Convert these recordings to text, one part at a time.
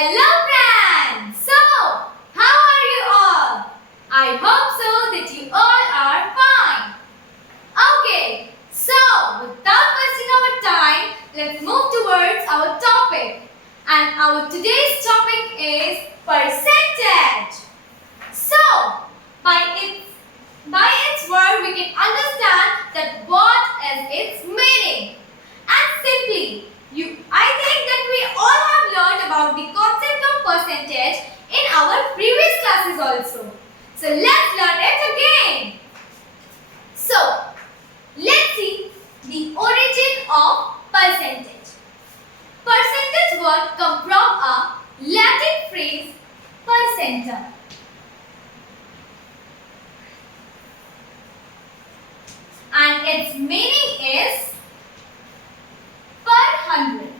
Hello friends! So, how are you all? I hope so that you all are fine. Okay, so without wasting our time, let's move towards our topic. And our today's topic is percentage. So, by its word we can understand that what is its meaning. And simply, I think that we all have learned about the concept of percentage in our previous classes also. So let's learn it again. So let's see the origin of percentage. Percentage word come from a Latin phrase percentum. And its meaning is per hundred.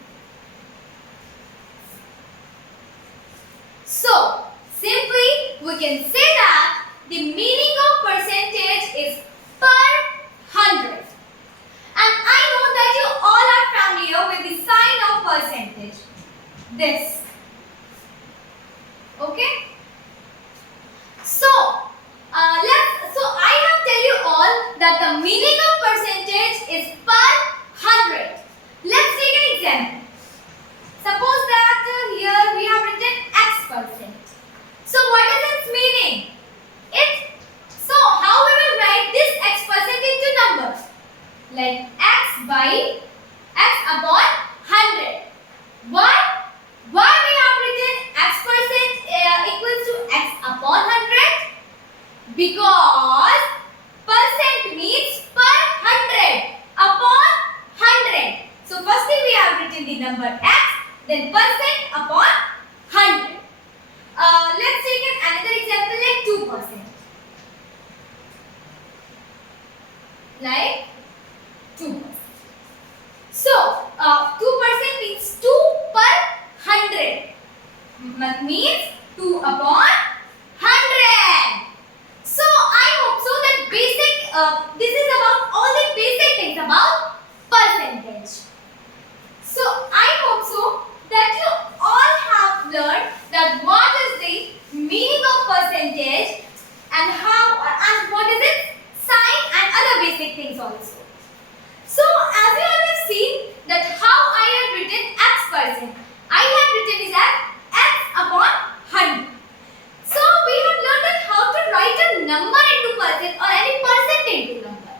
So, simply we can say that the meaning of percentage is per hundred. And I know that you all are familiar with the sign of percentage. This. Okay? So, I have tell you all that the meaning of percentage is per hundred. Let's take an example. Suppose that here we have written x%. So what is its meaning? So how we will write this x% into numbers? Like x upon 100. Why we have written x% equals to x upon 100? Because percent means per 100 upon 100. So firstly we have written the number x, then percent upon 100. Let's take another example like 2%. Like 2%. So 2% means 2 per 100. Means 2 upon 100. So I hope so that this is about all the basic things about percentage. So I hope so that you all have learned that what is the meaning of percentage and what is its sign and other basic things also. So as you all have seen that how I have written x%. I have written is as x upon 100. So we have learned that how to write a number into percent or any percent into number.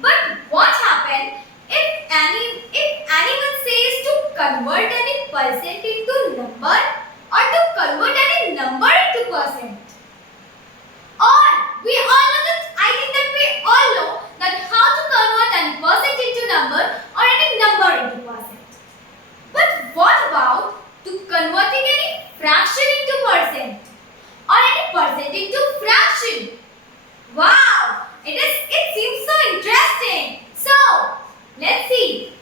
But what happened if anyone says to convert any percent into number or to convert any number into percent? Or we all know that I think that we all know that how to convert any percent into number or any number into percent. But what about to converting any fraction into percent or any percent into fraction? Wow, it seems so interesting. So let's see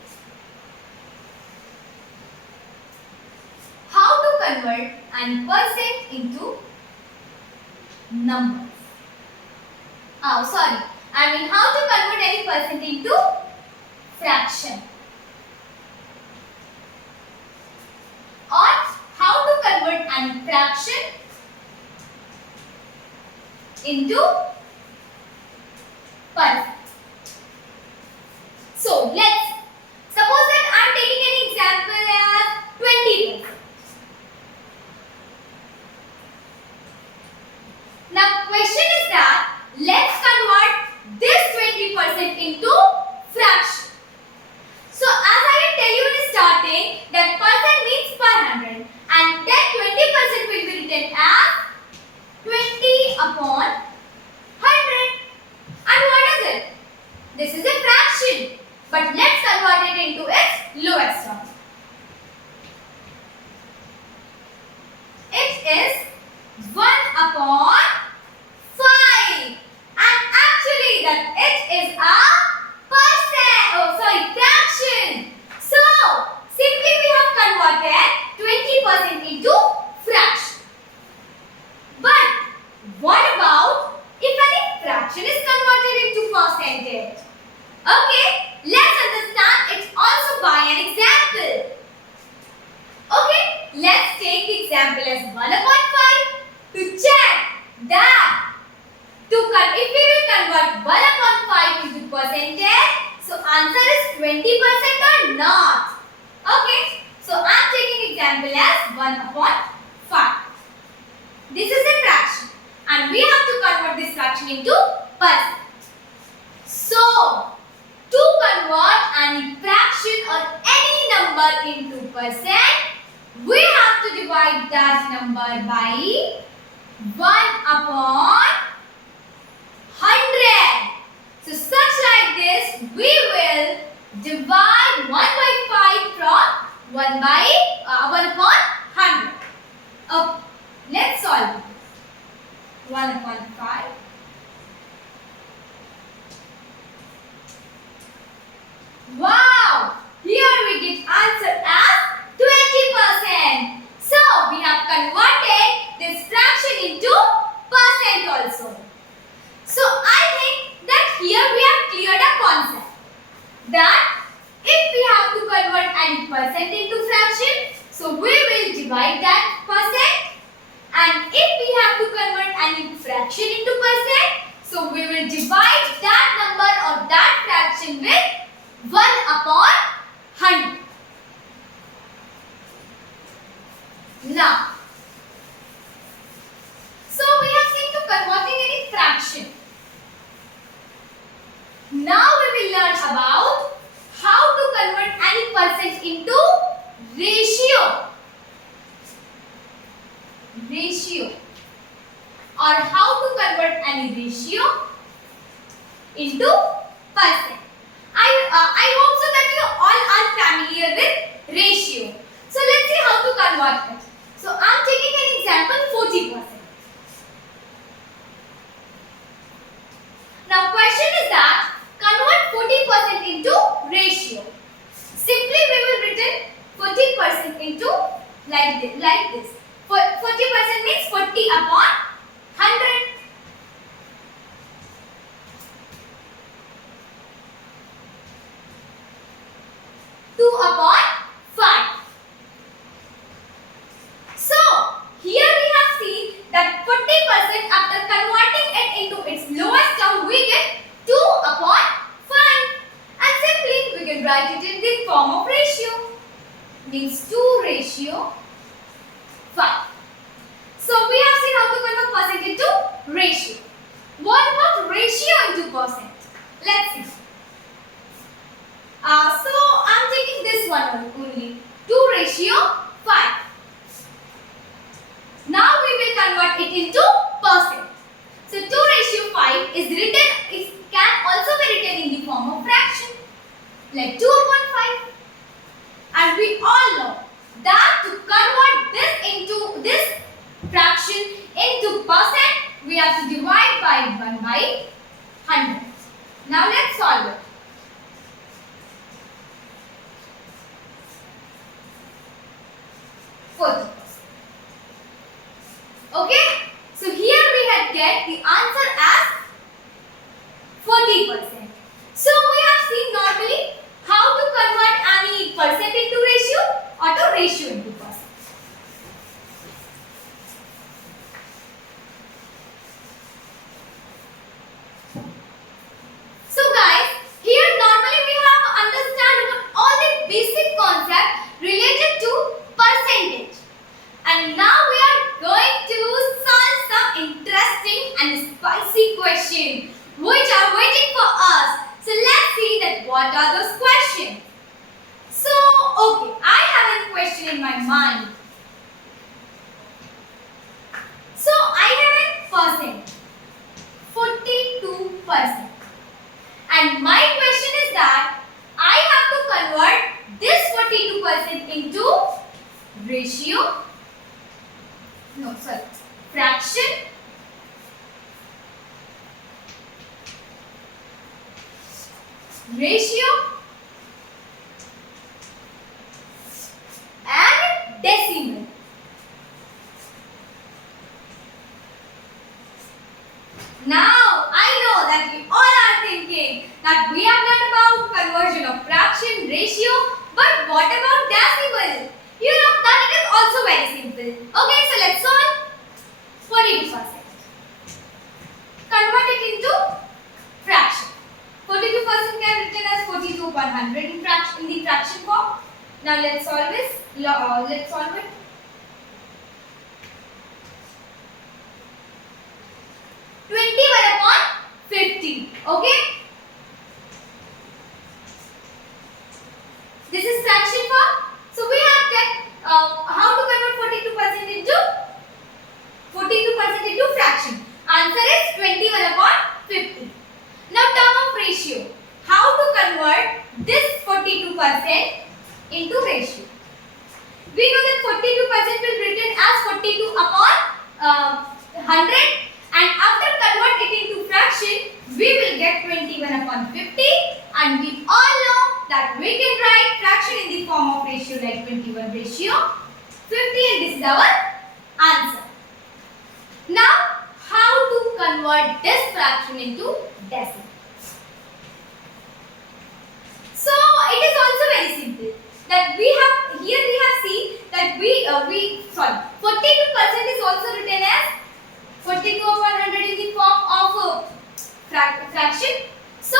how to convert any percent into numbers. Oh, sorry. I mean how to convert any percent into fraction. Or how to convert any fraction into percent. So suppose that I am taking an example as 20%. Now question is that let's convert this 20% into fraction. So as I will tell you in starting that percent means per 100 and then 20% will be written as 20 upon 100. And what is it? This is a fraction. But let's example as 1 upon 5 to check that if we will convert 1 upon 5 into percentage, so answer is 20% or not. Okay, so I am taking example as 1 upon 5. This is a fraction and we have to convert this fraction into percent. So, to convert any fraction or any number into percent, we have to divide that number by 1 upon 100. So, such like this, we will divide 1 by 5 from 1 upon 100. Okay, let's solve it. 1 upon 5. Wow! Here we get answer as 20%. So, we have converted this fraction into percent also. So, I think that here we have cleared a concept that if we have to convert any percent into fraction, so we will divide that percent, and if we have to convert any fraction into percent, so we will divide that number or that fraction with 1 upon 100. Now, so we have seen to converting any fraction. Now we will learn about how to convert any percent into ratio. Or how to convert any ratio into percent. I hope so that you all are familiar with ratio. So let's see how to convert it. So I am taking an example 40%. Now question is that convert 40% into ratio. Simply we will written 40% into like this. 40% means 40 upon 100. Upon 5. So, here we have seen that 40% after converting it into its lowest term, we get 2 upon 5. And simply, we can write it in the form of ratio. Means 2 ratio 5. So, we have seen how to convert percent into ratio. What about ratio into percent? Let's see. So I'm taking this one only 2 ratio 5. Now we will convert it into percent. So 2 ratio 5 is written, it can also be written in the form of fraction like 2 upon 5. And we all know that to convert this fraction into percent, we have to divide by 1 by 100. Now let's solve it. Okay, so here we had get the answer as 40%. So we have seen normally how to convert any percent into ratio or to ratio into percent. So guys, here normally we have to understand about all the basic concepts related to percentage. And now we are going to solve some interesting and spicy questions which are waiting for us. So let's see that what are those questions. So okay, I have a question in my mind. So I have a percent, 42%. And my question is that I have to convert this 42% into ratio. No, sorry. Fraction. Ratio. And decimal. Now, I know that you all are thinking that we have learned about conversion of fraction, ratio, but what about decimal? You know that it is also very simple. simple. Okay, so let's solve 42%. Convert it into fraction. 42% can be written as 42 upon 100 in the fraction form. Now let's solve this. Let's solve it. 21 upon 50. Okay. This is fraction form. So we have that how to convert 42% into fraction. Answer is 21 upon 50. Now term of ratio. How to convert this 42% into ratio? We know that 42% will be written as 42 upon 100, and after convert it into fraction, we will get 21 upon 50, and we all know that we can write fraction in the form of ratio like 21 ratio 50, and this is our answer. Now, how to convert this fraction into decimal? So it is also very simple. That we have seen that 42% is also written as 42 upon 100 in the form of fraction. So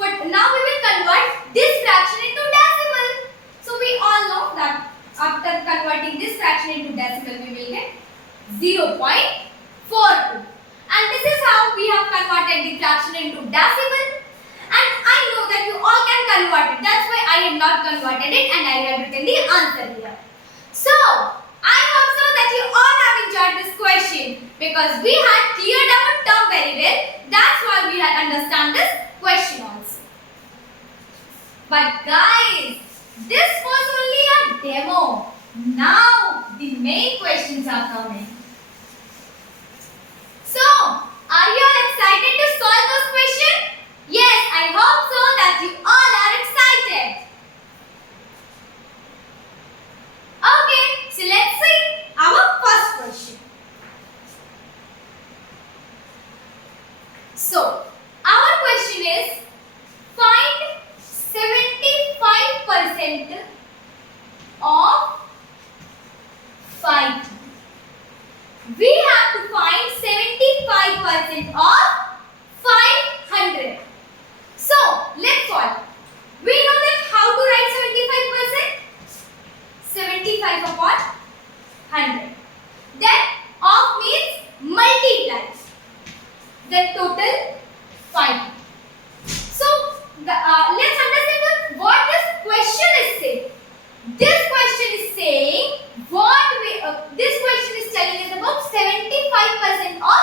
now we will convert this fraction into decimal. So we all know that after converting this fraction into decimal, we will get 0.42. And this is how we have converted the fraction into decimal. And I know that you all can convert it. That's why I have not converted it and I have written the answer here. So, I hope so that you all have enjoyed this question because we had cleared our term very well. That's why we had understand this question also. But guys, this was only a demo. Now, the main questions are coming. So, are you all excited to solve those questions? Yes, I hope so that you all are excited. Okay, so let's see our first question. So, our question is find 75% of 5. We have to find 75% of 500. So, let's solve. We know that how to write 75%? 75 upon 100. Then, of means multiply. Then total 5. So, let's understand what this question is saying. This question is saying this question is telling us about 75% of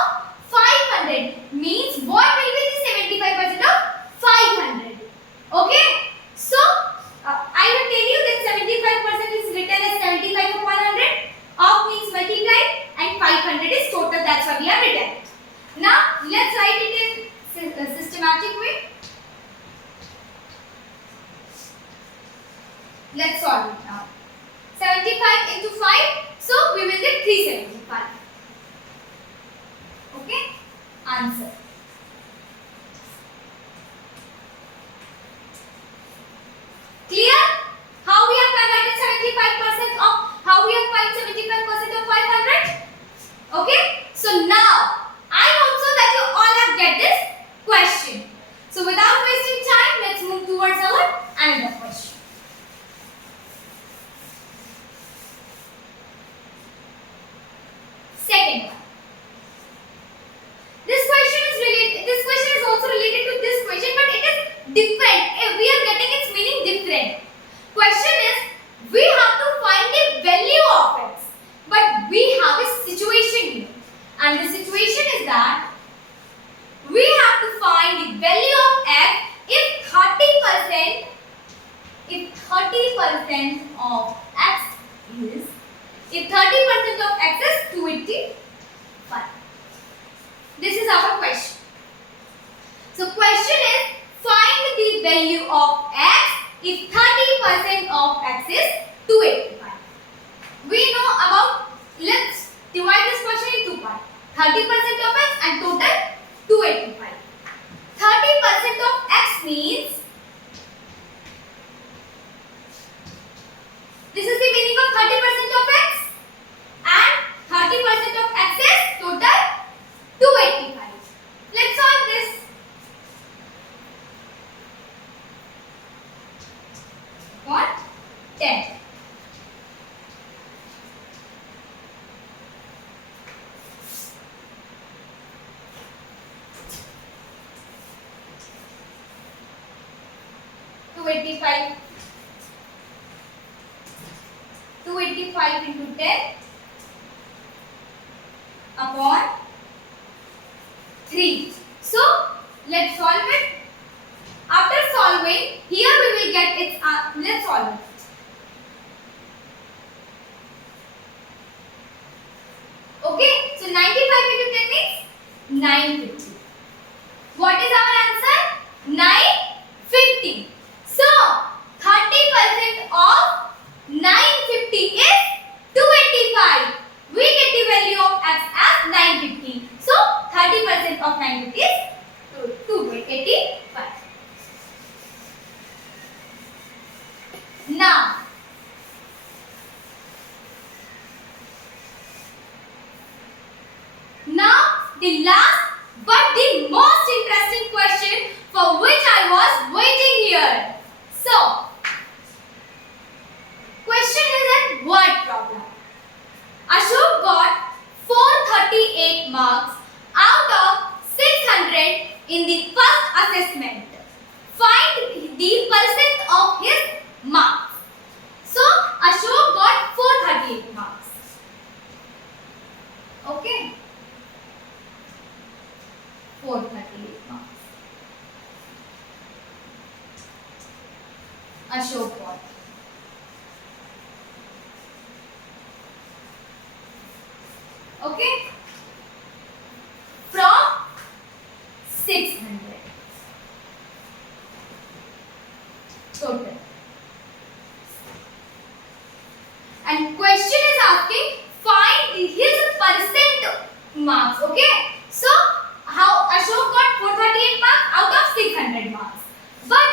500 means what will be the 75% of 500. Okay, so I will tell you that 75% is written as 75 upon 100. Of means multiply and 500 is total. That's why we have written it. Now let's write it in a systematic way. Let's solve it now. 75 into 5, so we will get 375. Okay, answer. Clear? How we have converted 75% of, how we have find 75% of 500? Okay, so now I hope so that you all have get this question. So without wasting time, let's move towards our another question. Second one. This question is also related to this question, but it is different. We are getting its meaning different. Question is, we have to find the value of x, but we have a situation here, and the situation is that we have to find the value of x if 30% of x is 285. This is our question. So question is find the value of x if 30% of x is 285. We know about, let's divide this question in two parts. 30% of x and total 285. 30% of x means, this is the meaning of 30% of x, and 285. 285 into 10 upon 3. So let's solve it. After solving, here we will get its let's solve it. Okay, so 95 into 10 means 950. What is our answer? 950. So 30% of 950 is 285. We get the value of x as 950. So 30% of 950 is 285. Now the last but the most interesting question for which I was waiting here. So, question is a word problem. Ashok got 438 marks out of 600 in the first assessment. Find the percent of his marks. So, Ashok got 438 marks. Okay. 438 marks. Ashok got. Okay. From 600 total. And question is asking find his percent marks. Okay. So how Ashok got 438 marks out of 600 marks. But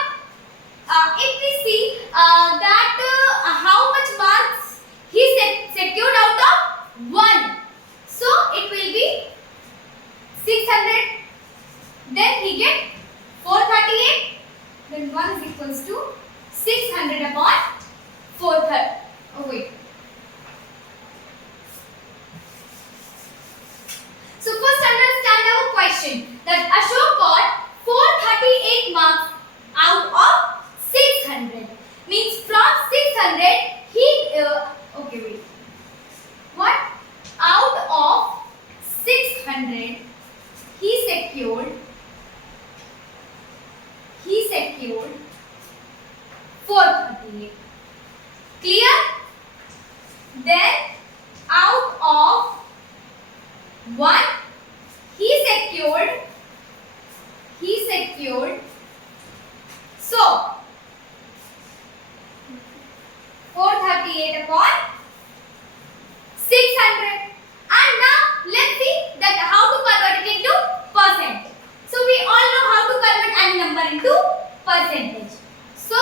if we see that how much marks he secured out of 1. So it will be 600. Then he get 438. Then 1 is equals to 600 upon 430. Oh wait. So first understand our question that Ashok got 438 marks out of 600. Means from 600 he okay wait. What? Out of 600 he secured 438. Clear? Then out of 1 he secured so 438 upon 600. And now let's see that how to convert it into percent. So we all know how to convert any number into percentage. So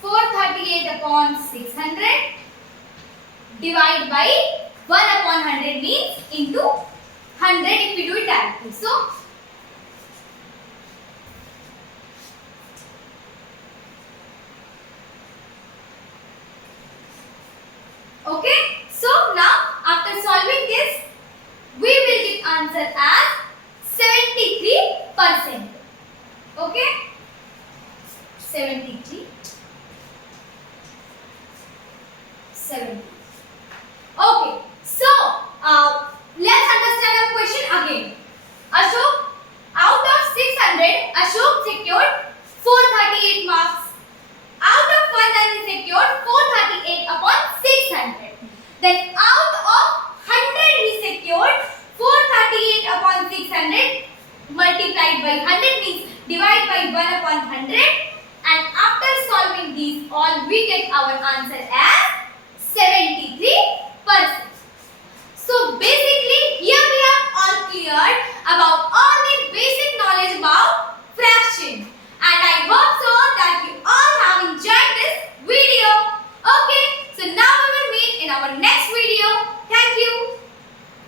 438 upon 600 divide by 1 upon 100 means into 100 if we do it directly. So, okay. So now after solving this, we will get answer as 73%. Okay. 73. 70. Okay. So, let's understand our question again. Ashok, out of 600, Ashok secured 438 marks. Out of 100, he secured 438 upon 600. Then out of 100, he secured 438 upon 600 multiplied by 100 means divide by 1 upon 100. And after solving these all, we get our answer